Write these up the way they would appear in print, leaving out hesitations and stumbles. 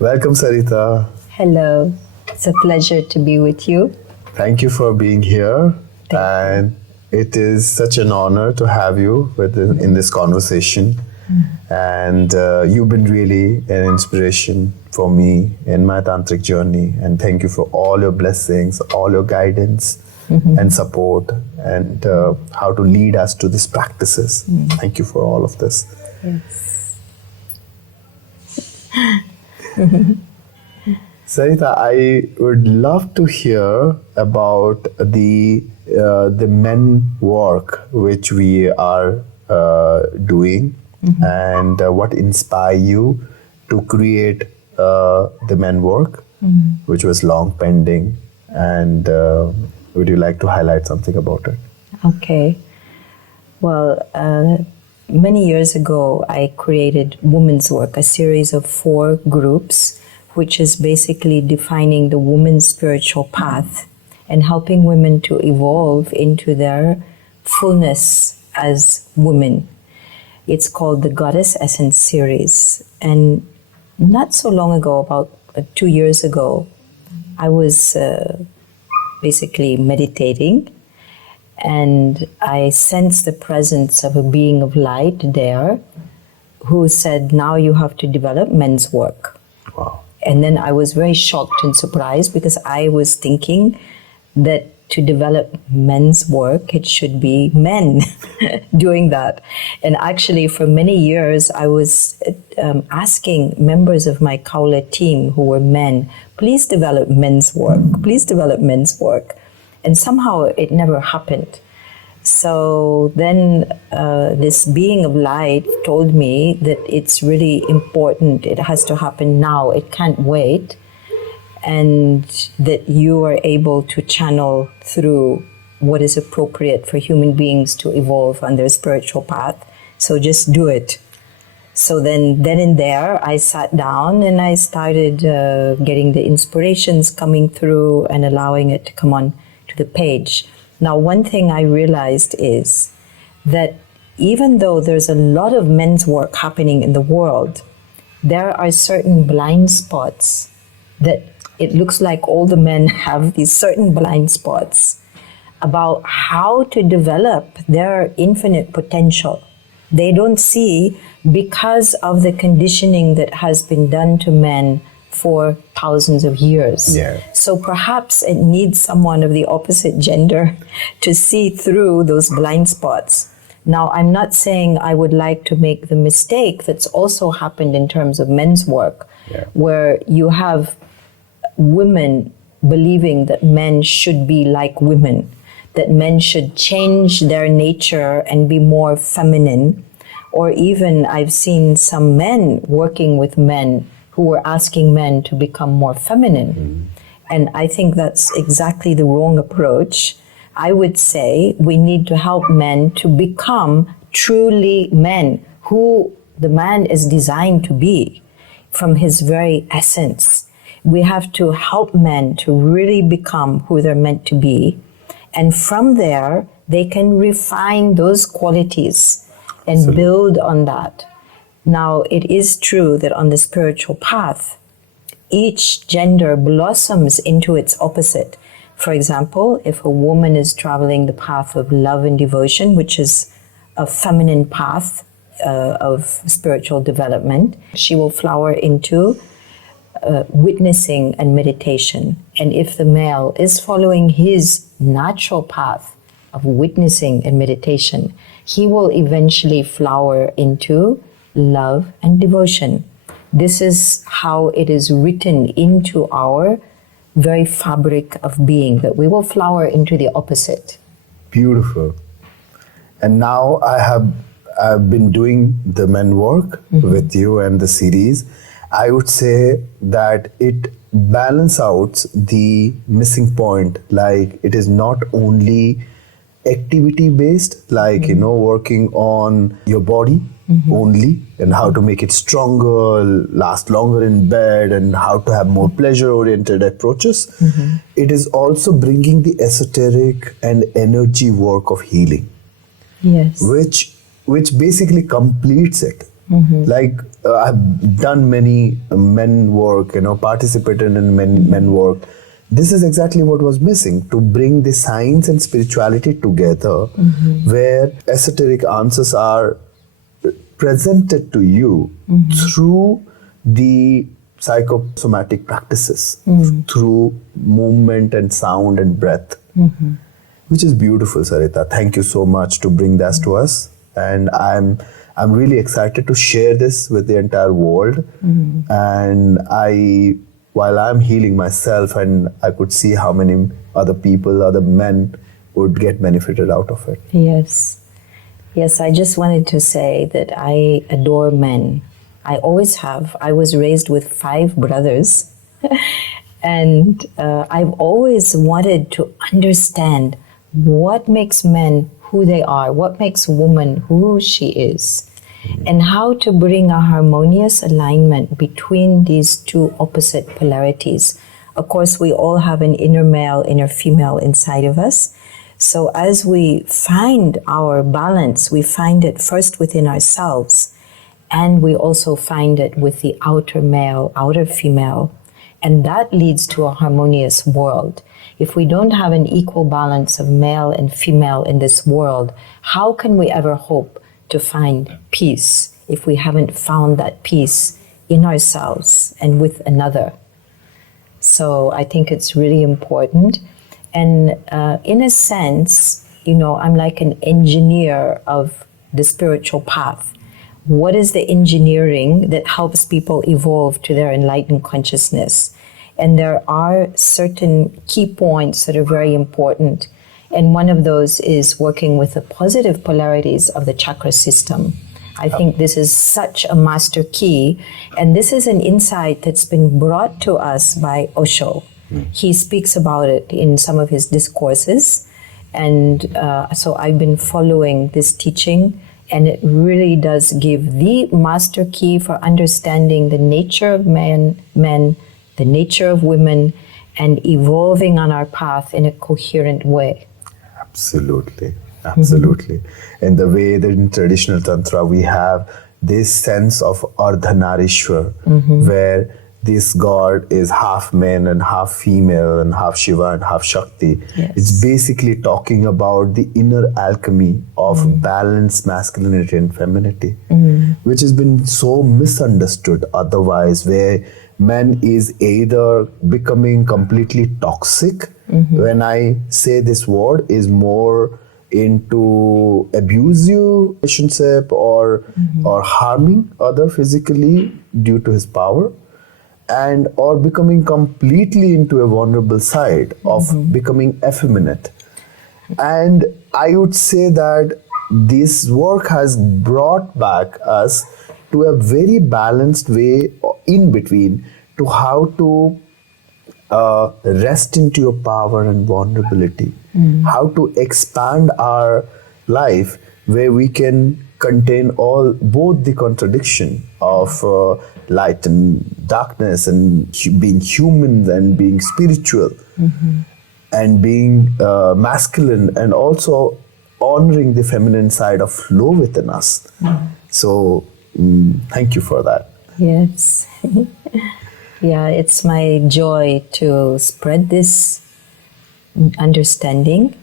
Welcome, Sarita. Hello. It's a pleasure to be with you. Thank you for being here. Thank you. It is such an honor to have you in this conversation. And you've been really an inspiration for me in my tantric journey. And thank you for all your blessings, all your guidance and support, and how to lead us to these practices. Thank you for all of this. Yes. Sarita, I would love to hear about the men work which we are doing, and what inspired you to create the men work, which was long pending, and would you like to highlight something about it? Okay. Well, many years ago, I created Women's Work, a series of 4 groups, which is basically defining the woman's spiritual path and helping women to evolve into their fullness as women. It's called the Goddess Essence series. And not so long ago, about 2 years ago, I was basically meditating, and I sensed the presence of a being of light there who said, now you have to develop men's work. Wow. And then I was very shocked and surprised, because I was thinking that to develop men's work, it should be men doing that. And actually, for many years, I was asking members of my Kaula team who were men, please develop men's work, please develop men's work. And somehow it never happened. So then this being of light told me that it's really important, it has to happen now, it can't wait, and that you are able to channel through what is appropriate for human beings to evolve on their spiritual path. So just do it. So then and there, I sat down and I started getting the inspirations coming through and allowing it to come on to the page. Now, one thing I realized is that even though there's a lot of men's work happening in the world, there are certain blind spots that it looks like all the men have these certain blind spots about how to develop their infinite potential. They don't see because of the conditioning that has been done to men for thousands of years. Yeah. So perhaps it needs someone of the opposite gender to see through those blind spots. Now, I'm not saying I would like to make the mistake that's also happened in terms of men's work, where you have women believing that men should be like women, that men should change their nature and be more feminine. Or even I've seen some men working with men who were asking men to become more feminine. And I think that's exactly the wrong approach. I would say we need to help men to become truly men, who the man is designed to be from his very essence. We have to help men to really become who they're meant to be. And from there, they can refine those qualities and build on that. Now, it is true that on the spiritual path, each gender blossoms into its opposite. For example, if a woman is traveling the path of love and devotion, which is a feminine path of spiritual development, she will flower into witnessing and meditation. And if the male is following his natural path of witnessing and meditation, he will eventually flower into love and devotion. This is how it is written into our very fabric of being, that we will flower into the opposite. Beautiful. And now I've been doing the men work with you and the series. I would say that it balances out the missing point. Like, it is not only activity based, like working on your body only, and how to make it stronger, last longer in bed, and how to have more pleasure oriented approaches. It is also bringing the esoteric and energy work of healing, Yes. which basically completes it. Like I've done many men work, participated in men work. This is exactly what was missing, to bring the science and spirituality together, where esoteric answers are presented to you through the psychosomatic practices, through movement and sound and breath, which is beautiful, Sarita. Thank you so much to bring that to us. And I'm really excited to share this with the entire world. And while I'm healing myself, and I could see how many other people, other men would get benefited out of it. Yes. Yes, I just wanted to say that I adore men. I always have. I was raised with 5 brothers. And I've always wanted to understand what makes men who they are, what makes woman who she is, and how to bring a harmonious alignment between these two opposite polarities. Of course, we all have an inner male, inner female inside of us. So as we find our balance, we find it first within ourselves, and we also find it with the outer male, outer female, and that leads to a harmonious world. If we don't have an equal balance of male and female in this world, how can we ever hope to find peace if we haven't found that peace in ourselves and with another? So I think it's really important. And in a sense, I'm like an engineer of the spiritual path. What is the engineering that helps people evolve to their enlightened consciousness? And there are certain key points that are very important. And one of those is working with the positive polarities of the chakra system. I think this is such a master key. And this is an insight that's been brought to us by Osho. He speaks about it in some of his discourses. And so I've been following this teaching. And it really does give the master key for understanding the nature of men, the nature of women, and evolving on our path in a coherent way. Absolutely. In the way that in traditional Tantra, we have this sense of Ardhanarishwar, where this god is half man and half female and half Shiva and half Shakti. Yes. It's basically talking about the inner alchemy of balanced masculinity and femininity, which has been so misunderstood otherwise, where man is either becoming completely toxic. When I say this word, is more into abusive relationship or harming other physically due to his power, and or becoming completely into a vulnerable side of becoming effeminate. And I would say that this work has brought back us to a very balanced way in between, to how to rest into your power and vulnerability, how to expand our life where we can contain both the contradiction of light and darkness, and being human and being spiritual, and being masculine, and also honoring the feminine side of flow within us. So thank you for that. Yes. Yeah, it's my joy to spread this understanding.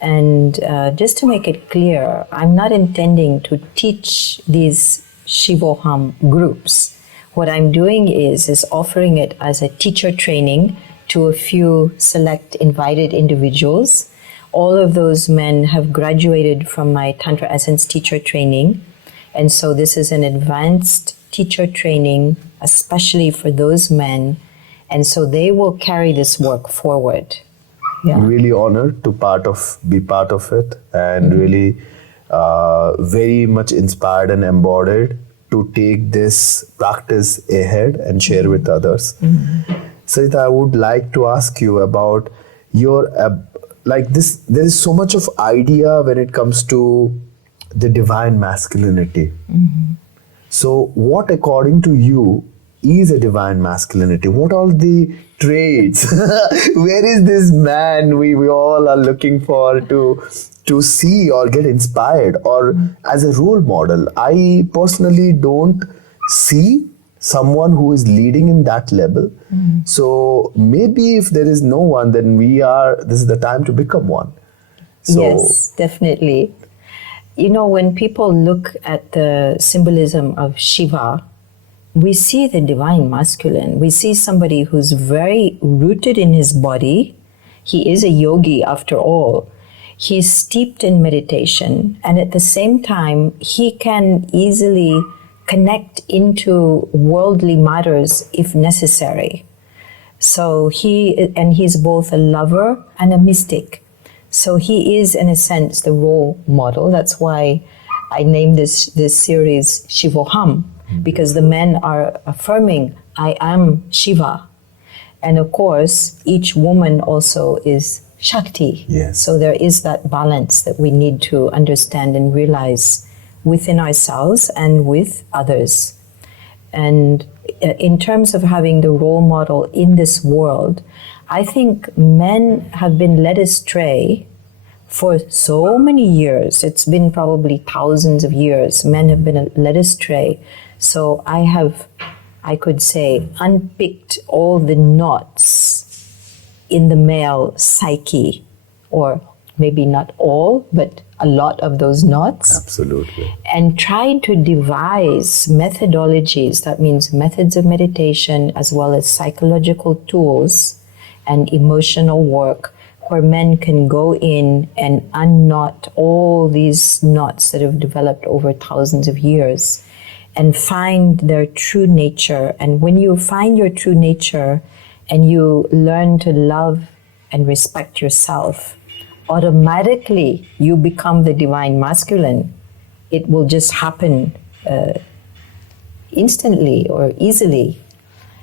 And just to make it clear, I'm not intending to teach these Shivoham groups. What I'm doing is offering it as a teacher training to a few select invited individuals. All of those men have graduated from my Tantra Essence teacher training. And so this is an advanced teacher training, especially for those men. And so they will carry this work forward. Yeah. Really honored to be part of it, and really very much inspired and embodied to take this practice ahead and share with others. Sarita, I would like to ask you about your this. There is so much of idea when it comes to the divine masculinity. So what, according to you, is a divine masculinity? What are the traits? Where is this man we all are looking for to to see or get inspired or as a role model. I personally don't see someone who is leading in that level. So maybe if there is no one, then this is the time to become one. So, yes, definitely. You know, when people look at the symbolism of Shiva, we see the divine masculine. We see somebody who's very rooted in his body. He is a yogi after all. He's steeped in meditation, and at the same time, he can easily connect into worldly matters if necessary. So he's both a lover and a mystic. So he is, in a sense, the role model. That's why I named this series Shivoham, because the men are affirming, I am Shiva. And of course, each woman also is Shakti. Yes. So there is that balance that we need to understand and realize within ourselves and with others. And in terms of having the role model in this world, I think men have been led astray for so many years. It's been probably thousands of years. Men have been led astray. So I could say, unpicked all the knots in the male psyche, or maybe not all, but a lot of those knots. absolutely. And tried to devise methodologies, that means methods of meditation as well as psychological tools and emotional work, where men can go in and unknot all these knots that have developed over thousands of years and find their true nature. And when you find your true nature and you learn to love and respect yourself, automatically you become the divine masculine. It will just happen instantly or easily.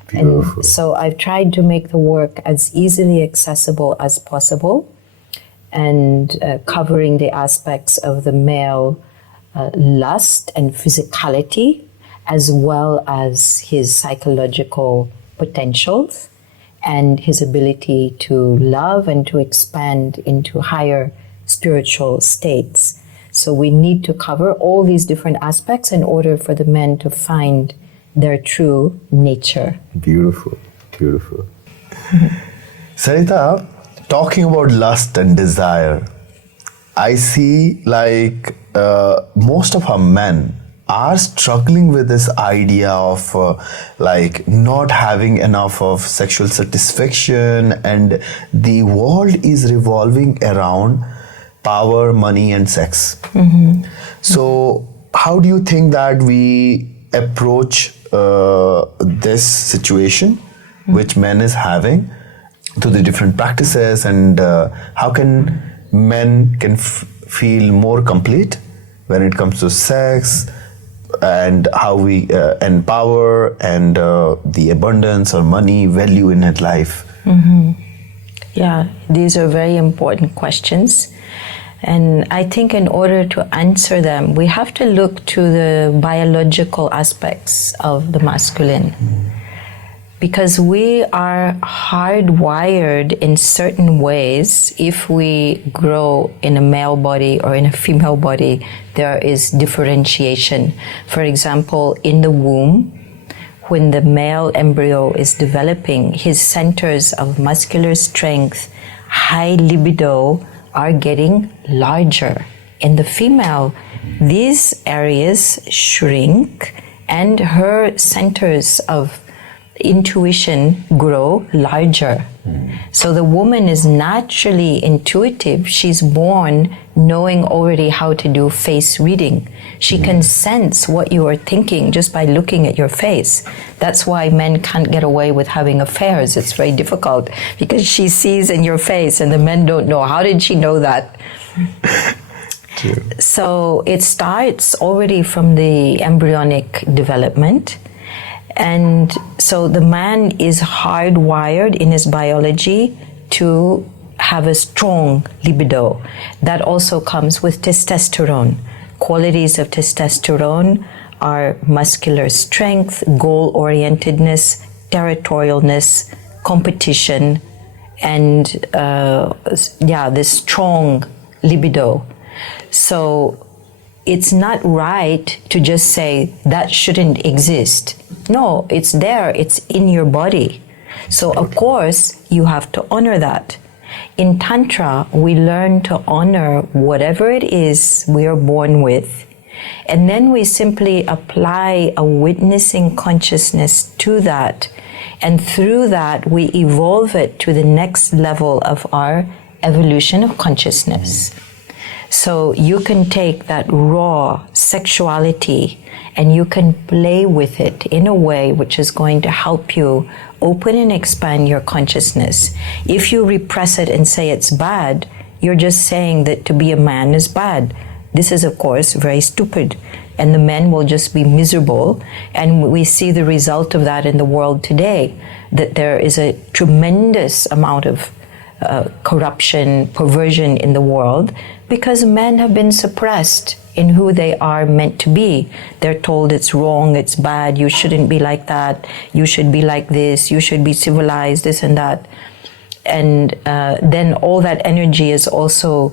Beautiful. And so I've tried to make the work as easily accessible as possible, and covering the aspects of the male lust and physicality, as well as his psychological potentials and his ability to love and to expand into higher spiritual states. So we need to cover all these different aspects in order for the men to find their true nature. Beautiful, beautiful. Sarita, talking about lust and desire, I see like most of our men are struggling with this idea of like not having enough of sexual satisfaction, and the world is revolving around power, money and sex. So how do you think that we approach this situation which men is having to the different practices, and how can men can feel more complete when it comes to sex, and how we empower and the abundance or money value in his life? Yeah, these are very important questions. And I think in order to answer them, we have to look to the biological aspects of the masculine. Because we are hardwired in certain ways. If we grow in a male body or in a female body, there is differentiation. For example, in the womb, when the male embryo is developing, his centers of muscular strength, high libido, are getting larger. In the female, these areas shrink and her centers of intuition grow larger. So the woman is naturally intuitive. She's born knowing already how to do face reading. She can sense what you are thinking just by looking at your face. That's why men can't get away with having affairs. It's very difficult because she sees in your face and the men don't know. How did she know that? True. So it starts already from the embryonic development. And so the man is hardwired in his biology to have a strong libido. That also comes with testosterone. Qualities of testosterone are muscular strength, goal-orientedness, territorialness, competition, and this strong libido. So it's not right to just say that shouldn't exist. No, it's there, it's in your body. So of course you have to honor that. In Tantra, we learn to honor whatever it is we are born with, and then we simply apply a witnessing consciousness to that, and through that we evolve it to the next level of our evolution of consciousness. So you can take that raw sexuality and you can play with it in a way which is going to help you open and expand your consciousness. If you repress it and say it's bad, you're just saying that to be a man is bad. This is, of course, very stupid, and the men will just be miserable. And we see the result of that in the world today, that there is a tremendous amount of corruption, perversion in the world, because men have been suppressed in who they are meant to be. They're told it's wrong, it's bad, you shouldn't be like that, you should be like this, you should be civilized, this and that. And then all that energy is also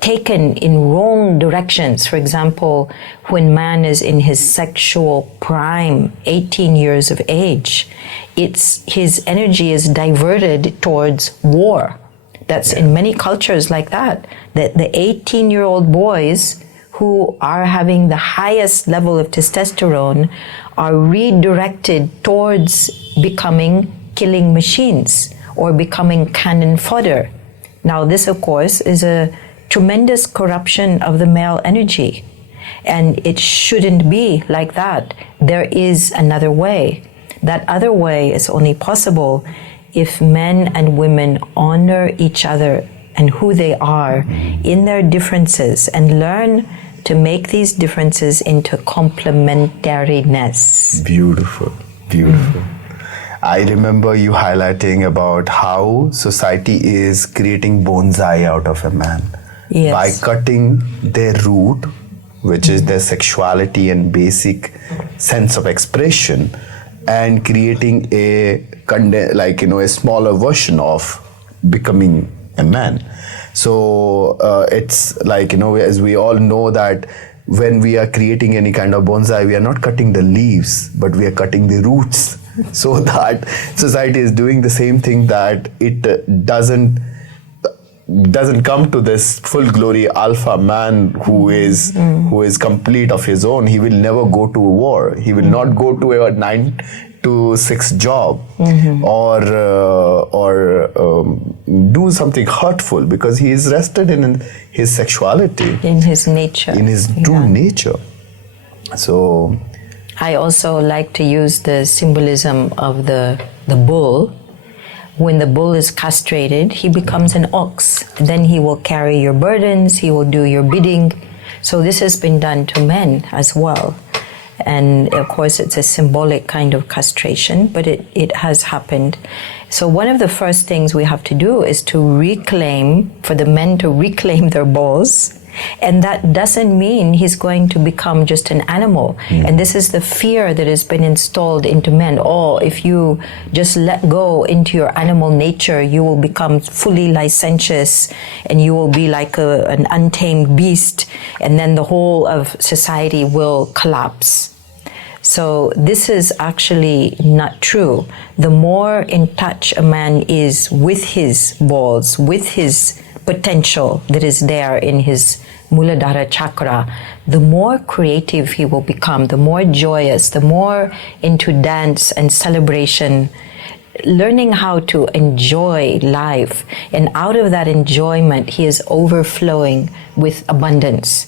taken in wrong directions. For example, when man is in his sexual prime, 18 years of age, his energy is diverted towards war. That's in many cultures like that. That the 18-year-old boys who are having the highest level of testosterone are redirected towards becoming killing machines or becoming cannon fodder. Now this, of course, is a tremendous corruption of the male energy, and it shouldn't be like that. There is another way. That other way is only possible if men and women honor each other and who they are in their differences and learn to make these differences into complementariness. Beautiful, beautiful. I remember you highlighting about how society is creating bonsai out of a man. Yes. By cutting their root, which is their sexuality and basic sense of expression, and creating a smaller version of becoming a man. So it's like, as we all know that when we are creating any kind of bonsai, we are not cutting the leaves, but we are cutting the roots. So that society is doing the same thing, that it doesn't come to this full glory alpha man who is complete of his own. He will never go to war. He will not go to a 9 to 6 job or do something hurtful, because he is rested in his sexuality, in his nature, in his true nature. So I also like to use the symbolism of the bull. When the bull is castrated, he becomes an ox. Then he will carry your burdens, he will do your bidding. So this has been done to men as well. And of course, it's a symbolic kind of castration, but it has happened. So one of the first things we have to do is for the men to reclaim their balls. And that doesn't mean he's going to become just an animal. And this is the fear that has been installed into men. Oh, if you just let go into your animal nature, you will become fully licentious and you will be like an untamed beast, and then the whole of society will collapse. So this is actually not true. The more in touch a man is with his balls, with his potential that is there in his Muladhara chakra, the more creative he will become, the more joyous, the more into dance and celebration, learning how to enjoy life. And out of that enjoyment, he is overflowing with abundance.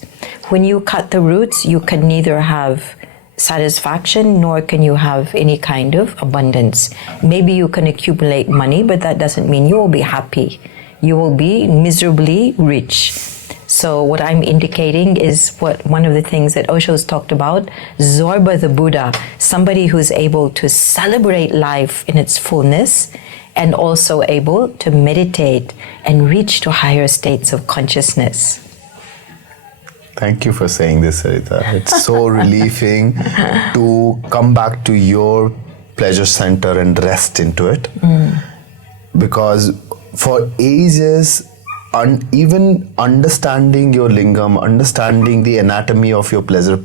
When you cut the roots, you can neither have satisfaction nor can you have any kind of abundance. Maybe you can accumulate money, but that doesn't mean you will be happy. You will be miserably rich. So what I'm indicating is one of the things that Osho's talked about, Zorba the Buddha, somebody who's able to celebrate life in its fullness and also able to meditate and reach to higher states of consciousness. thank you for saying this, Sarita. It's so relieving to come back to your pleasure center and rest into it. Because for ages, even understanding your lingam, understanding the anatomy of your pleasure,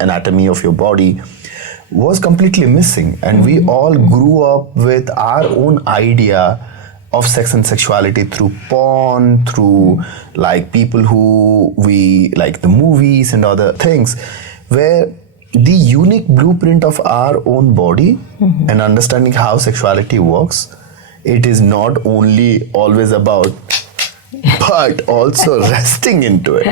anatomy of your body was completely missing. And we all grew up with our own idea of sex and sexuality through porn, through like people who we like the movies and other things, where the unique blueprint of our own body and understanding how sexuality works, it is not only always about but also resting into it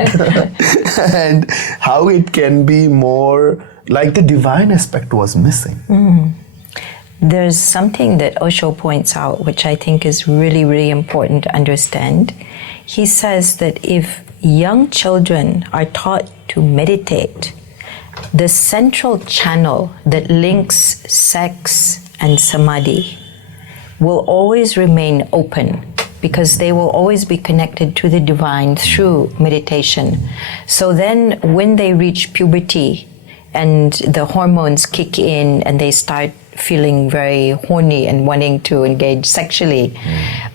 and how it can be more like the divine aspect was missing. There's something that Osho points out, which I think is really, really important to understand. He says that if young children are taught to meditate, the central channel that links sex and samadhi will always remain open, because they will always be connected to the divine through meditation. So then when they reach puberty and the hormones kick in and they start feeling very horny and wanting to engage sexually,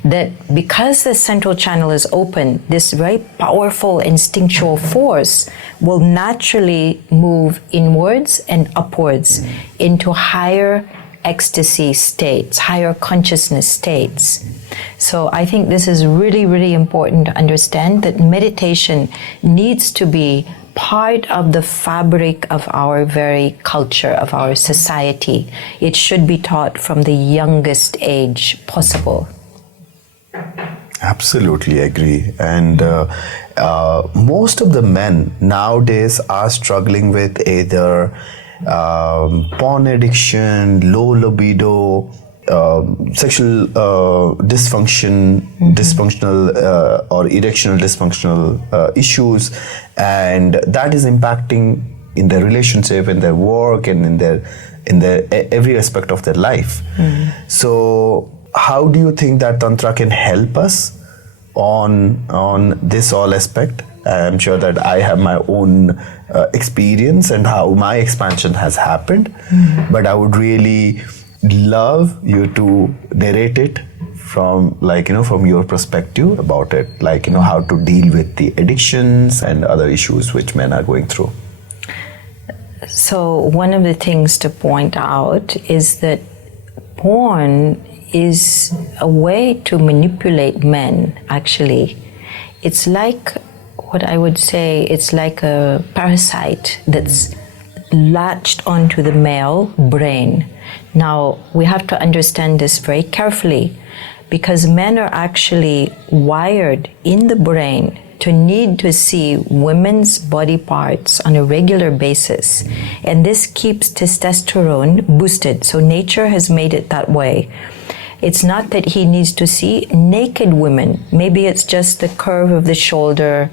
that because the central channel is open, this very powerful instinctual force will naturally move inwards and upwards into higher ecstasy states, higher consciousness states. So I think this is really, really important to understand, that meditation needs to be part of the fabric of our very culture, of our society. It should be taught from the youngest age possible. Absolutely agree. And most of the men nowadays are struggling with either porn addiction, low libido, sexual dysfunction, dysfunctional or erectional dysfunctional issues, and that is impacting in their relationship, in their work, and in their every aspect of their life. So how do you think that Tantra can help us on this all aspect? I'm sure that I have my own experience and how my expansion has happened, but I would really love you to narrate it from from your perspective about it, how to deal with the addictions and other issues which men are going through. So one of the things to point out is that porn is a way to manipulate men, actually. It's like, what I would say, it's like a parasite that's latched onto the male brain. Now, we have to understand this very carefully, because men are actually wired in the brain to need to see women's body parts on a regular basis. And this keeps testosterone boosted. So nature has made it that way. It's not that he needs to see naked women. Maybe it's just the curve of the shoulder,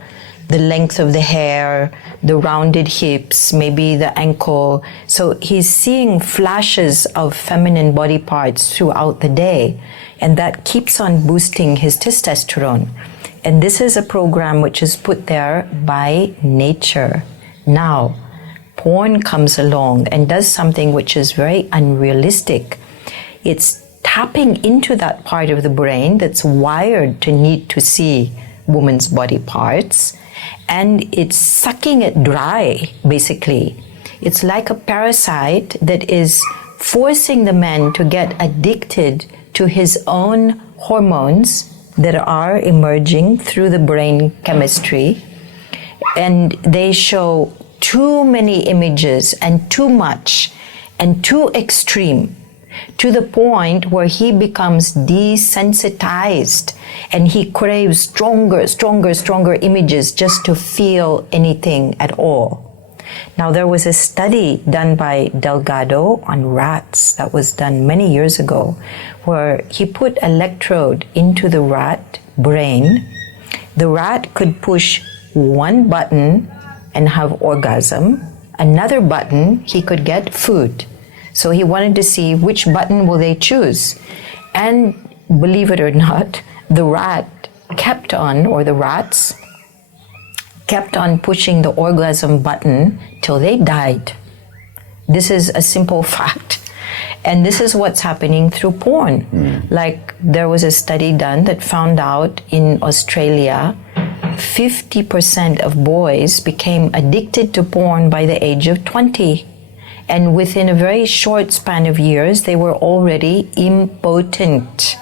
the length of the hair, the rounded hips, maybe the ankle. So he's seeing flashes of feminine body parts throughout the day, and that keeps on boosting his testosterone. And this is a program which is put there by nature. Now, porn comes along and does something which is very unrealistic. It's tapping into that part of the brain that's wired to need to see women's body parts, and it's sucking it dry, basically. It's like a parasite that is forcing the man to get addicted to his own hormones that are emerging through the brain chemistry. And they show too many images and too much and too extreme, to the point where he becomes desensitized and he craves stronger images just to feel anything at all. Now, there was a study done by Delgado on rats that was done many years ago, where he put electrode into the rat brain. The rat could push one button and have orgasm. Another button, he could get food. So he wanted to see which button will they choose. And believe it or not, the rat kept on, or the rats kept on pushing the orgasm button till they died. This is a simple fact. And this is what's happening through porn. Like there was a study done that found out in Australia, 50% of boys became addicted to porn by the age of 20. And within a very short span of years, they were already impotent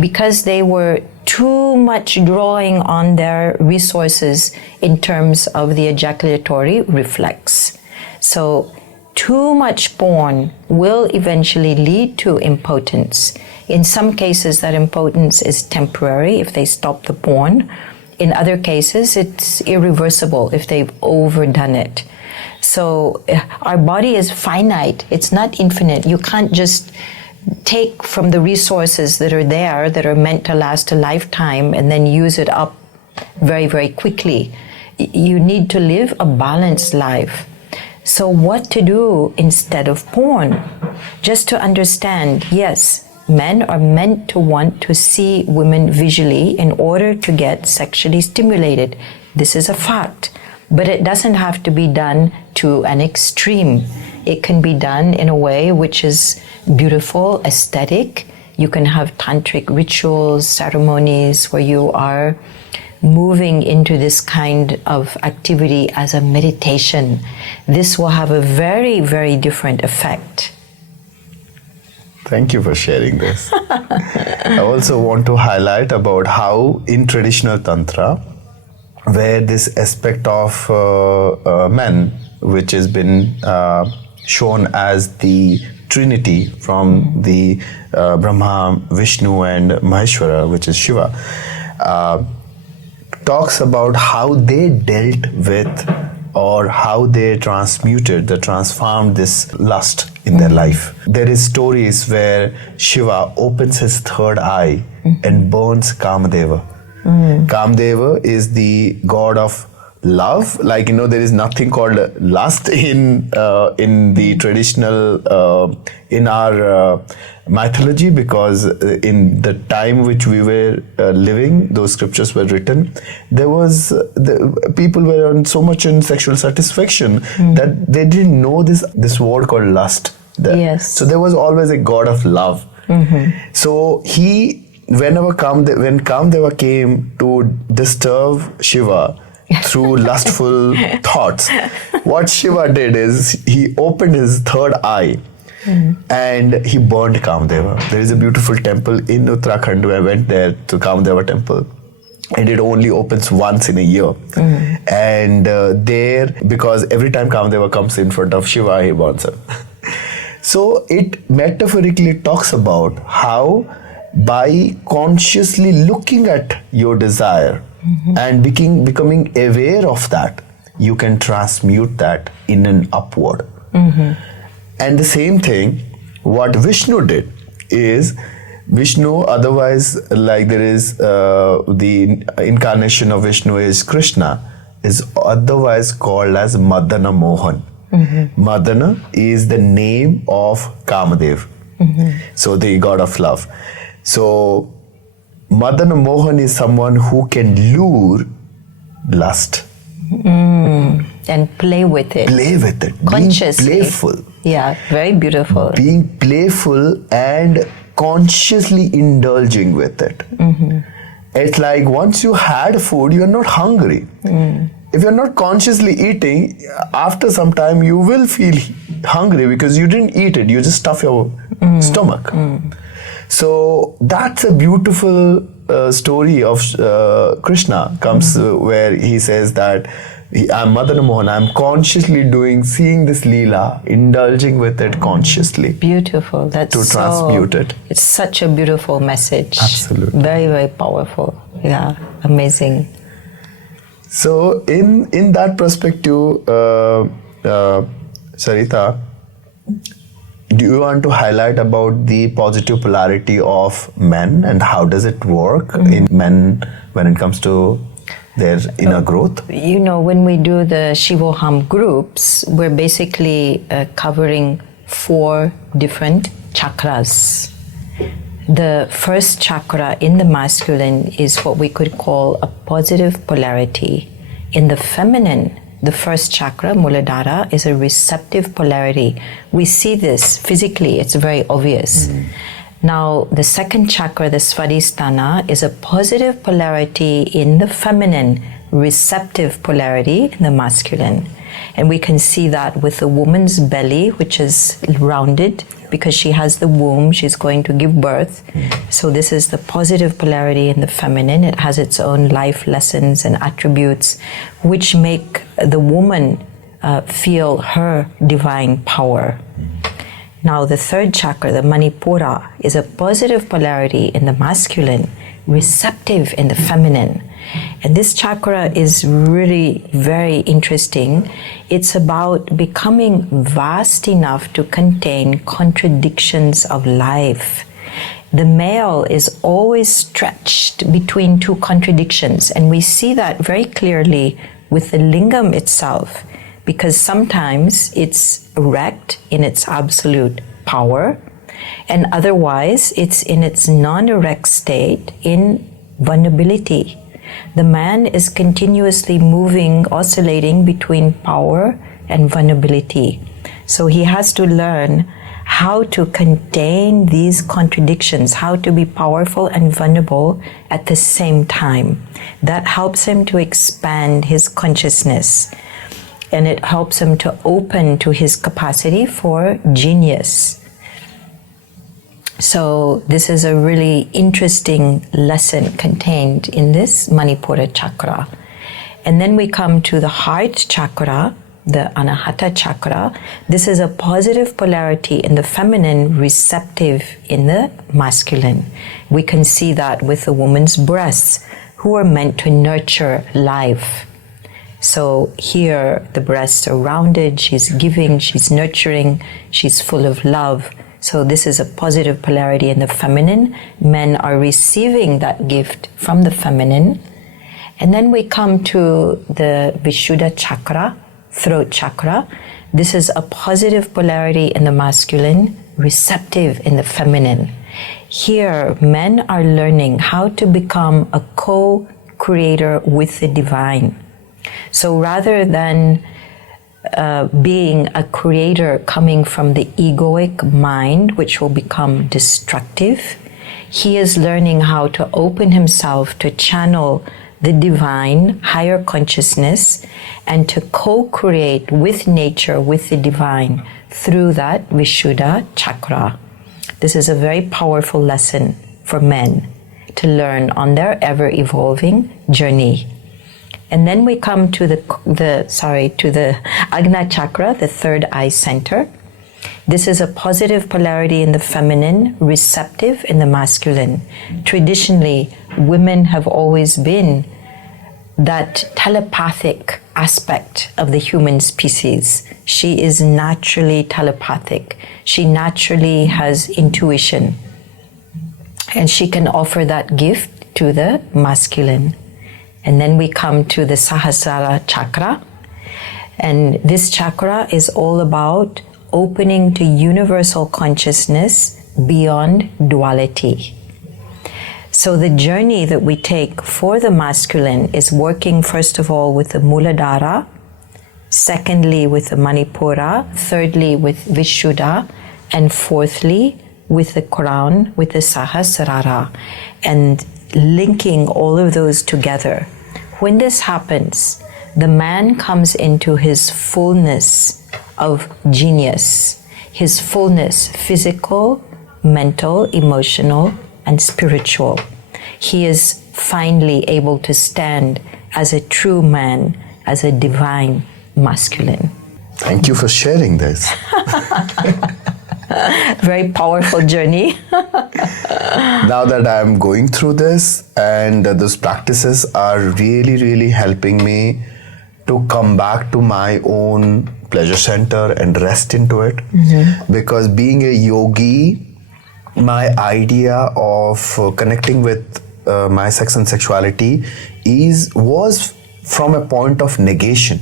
because they were too much drawing on their resources in terms of the ejaculatory reflex. So too much porn will eventually lead to impotence. In some cases, that impotence is temporary if they stop the porn. In other cases, it's irreversible if they've overdone it. So our body is finite. It's not infinite. You can't just take from the resources that are there that are meant to last a lifetime and then use it up very, very quickly. You need to live a balanced life. So what to do instead of porn? Just to understand, yes, men are meant to want to see women visually in order to get sexually stimulated. This is a fact. But it doesn't have to be done to an extreme. It can be done in a way which is beautiful, aesthetic. You can have tantric rituals, ceremonies where you are moving into this kind of activity as a meditation. This will have a very, very different effect. Thank you for sharing this. I also want to highlight about how in traditional Tantra, where this aspect of men, which has been shown as the Trinity from the Brahma, Vishnu and Maheshwara, which is Shiva, talks about how they dealt with or how they transformed this lust in their life. There is stories where Shiva opens his third eye and burns Kamadeva. Kamadeva is the god of love. Like, there is nothing called lust in the traditional, in our mythology, because in the time which we were living, those scriptures were written, there was, people were on so much in sexual satisfaction that they didn't know this word called lust. Yes. So there was always a god of love. So when Kamadeva came to disturb Shiva through lustful thoughts, what Shiva did is he opened his third eye and he burned Kamadeva. There is a beautiful temple in Uttarakhand where I went there to Kamadeva temple. And it only opens once in a year. And there, because every time Kamadeva comes in front of Shiva, he burns him. So it metaphorically talks about how by consciously looking at your desire and becoming aware of that, you can transmute that in an upward. And the same thing, what Vishnu did is, Vishnu, otherwise, like there is the incarnation of Vishnu is Krishna, is otherwise called as Madana Mohan. Madana is the name of Kamadev, so the god of love. So Madana Mohan is someone who can lure lust. And play with it. Consciously. Being playful. Yeah, very beautiful. Being playful and consciously indulging with it. It's like once you had food, you're not hungry. If you're not consciously eating, after some time you will feel hungry because you didn't eat it, you just stuff your stomach. So that's a beautiful story of Krishna comes where he says that I'm Madana Mohan, I'm consciously seeing this Leela, indulging with it consciously. Beautiful. That's to transmute it. It's such a beautiful message. Absolutely. Very, very powerful. Yeah, amazing. So in that perspective, Sarita, do you want to highlight about the positive polarity of men and how does it work in men when it comes to their inner growth? When we do the Shivoham groups, we're basically covering 4 different chakras. The first chakra in the masculine is what we could call a positive polarity. In the feminine, the first chakra, Muladhara, is a receptive polarity. We see this physically, it's very obvious. Now, the second chakra, the Svadhisthana, is a positive polarity in the feminine, receptive polarity in the masculine. And we can see that with the woman's belly, which is rounded because she has the womb, she's going to give birth. So this is the positive polarity in the feminine. It has its own life lessons and attributes which make the woman feel her divine power. Now the third chakra, the Manipura, is a positive polarity in the masculine, receptive in the feminine. And this chakra is really very interesting. It's about becoming vast enough to contain contradictions of life. The male is always stretched between two contradictions, and we see that very clearly with the lingam itself, because sometimes it's erect in its absolute power, and otherwise it's in its non-erect state in vulnerability. The man is continuously moving, oscillating between power and vulnerability. So he has to learn how to contain these contradictions, how to be powerful and vulnerable at the same time. That helps him to expand his consciousness, and it helps him to open to his capacity for genius. So this is a really interesting lesson contained in this Manipura chakra. And then we come to the heart chakra, the Anahata chakra. This is a positive polarity in the feminine, receptive in the masculine. We can see that with the woman's breasts, who are meant to nurture life. So here the breasts are rounded, she's giving, she's nurturing, she's full of love. So this is a positive polarity in the feminine. Men are receiving that gift from the feminine. And then we come to the Vishuddha chakra, throat chakra. This is a positive polarity in the masculine, receptive in the feminine. Here, men are learning how to become a co-creator with the divine. So rather than being a creator coming from the egoic mind, which will become destructive, he is learning how to open himself to channel the divine, higher consciousness, and to co-create with nature, with the divine, through that Vishuddha chakra. This is a very powerful lesson for men to learn on their ever-evolving journey. And then we come to the Agna chakra, the third eye center. This is a positive polarity in the feminine, receptive in the masculine. Traditionally, women have always been that telepathic aspect of the human species. She is naturally telepathic. She naturally has intuition. And she can offer that gift to the masculine. And then we come to the Sahasrara chakra. And this chakra is all about opening to universal consciousness beyond duality. So the journey that we take for the masculine is working first of all with the Muladhara, secondly with the Manipura, thirdly with Vishuddha, and fourthly with the crown, with the Sahasrara, and linking all of those together. When this happens, the man comes into his fullness of genius, his fullness, physical, mental, emotional, and spiritual. He is finally able to stand as a true man, as a divine masculine. Thank you for sharing this. Very powerful journey. Now that I'm going through this, and those practices are really, really helping me to come back to my own pleasure center and rest into it. Mm-hmm. Because being a yogi, my idea of connecting with my sex and sexuality was from a point of negation.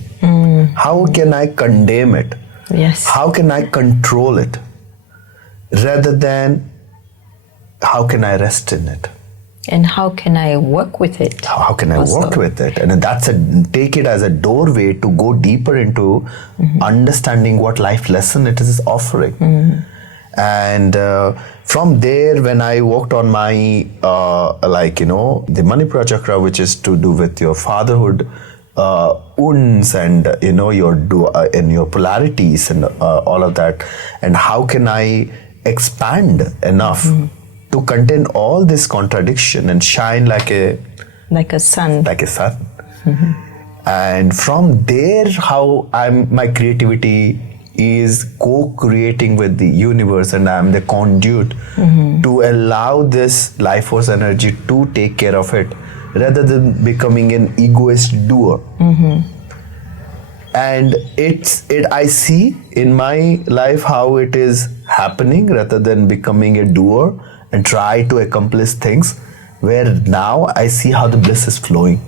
How can I condemn it? Yes. How can I control it? Rather than how can I rest in it? And how can I work with it? How can I also work with it? And take it as a doorway to go deeper into understanding what life lesson it is offering. And from there, when I worked on my the Manipura chakra, which is to do with your fatherhood wounds and your polarities and all of that, and how can I expand enough to contain all this contradiction and shine like a sun. And from there, how my creativity is co-creating with the universe, and I'm the conduit to allow this life force energy to take care of it, rather than becoming an egoist doer. And I see in my life how it is happening, rather than becoming a doer and try to accomplish things, where now I see how the bliss is flowing,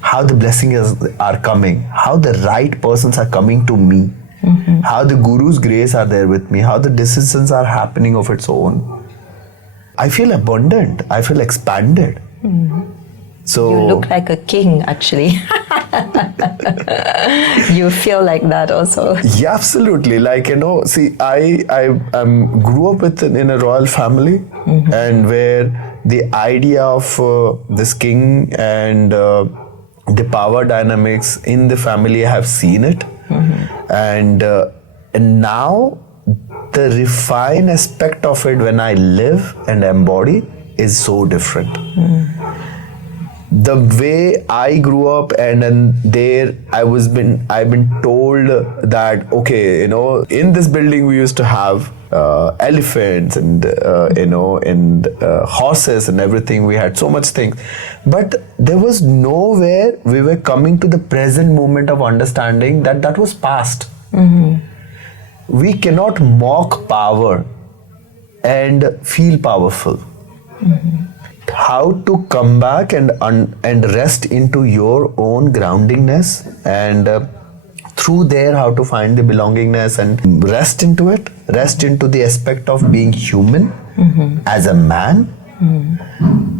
how the blessings are coming, how the right persons are coming to me, how the Guru's grace are there with me, how the decisions are happening of its own. I feel abundant, I feel expanded. So you look like a king, actually. You feel like that also. Yeah, absolutely. See, I grew up in a royal family, and where the idea of this king and the power dynamics in the family, I have seen it, and now the refined aspect of it when I live and embody is so different. The way I grew up, and then there I've been told that, okay, in this building we used to have elephants and horses and everything. We had so much things, but there was nowhere we were coming to the present moment of understanding that was past. We cannot mock power and feel powerful. How to come back and rest into your own groundingness, and through there how to find the belongingness and rest into it, rest into the aspect of being human as a man,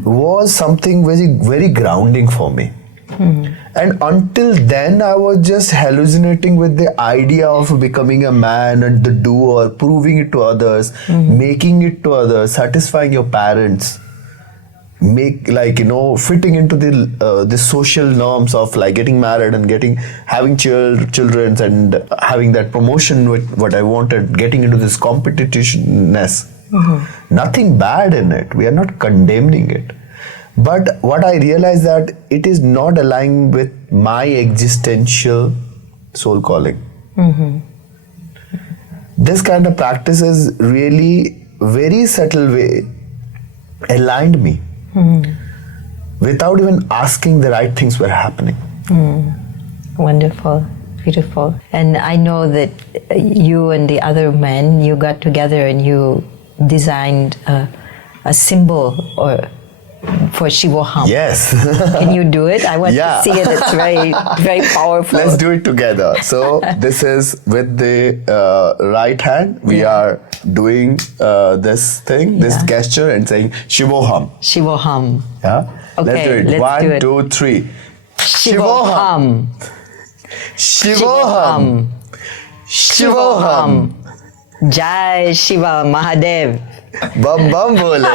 was something very, very grounding for me. And until then I was just hallucinating with the idea of becoming a man and the doer, proving it to others, making it to others, satisfying your parents, fitting into the social norms of getting married and having children and having that promotion with what I wanted, getting into this competitiveness. Nothing bad in it, we are not condemning it, but what I realized that it is not aligning with my existential soul calling. This kind of practice is really very subtle way aligned me. Without even asking, the right things were happening. Wonderful, beautiful. And I know that you and the other men, you got together and you designed a symbol for Shivoham. Yes. Can you do it? I want to see it. It's very, very powerful. Let's do it together. So this is with the right hand. We are doing this thing, this gesture, and saying Shivoham. Shivoham. Yeah. Okay, let's do it. let's do it. 1, 2, 3. Shivoham. Shivoham. Shivoham. Jai Shiva Mahadev. Bam bam bole.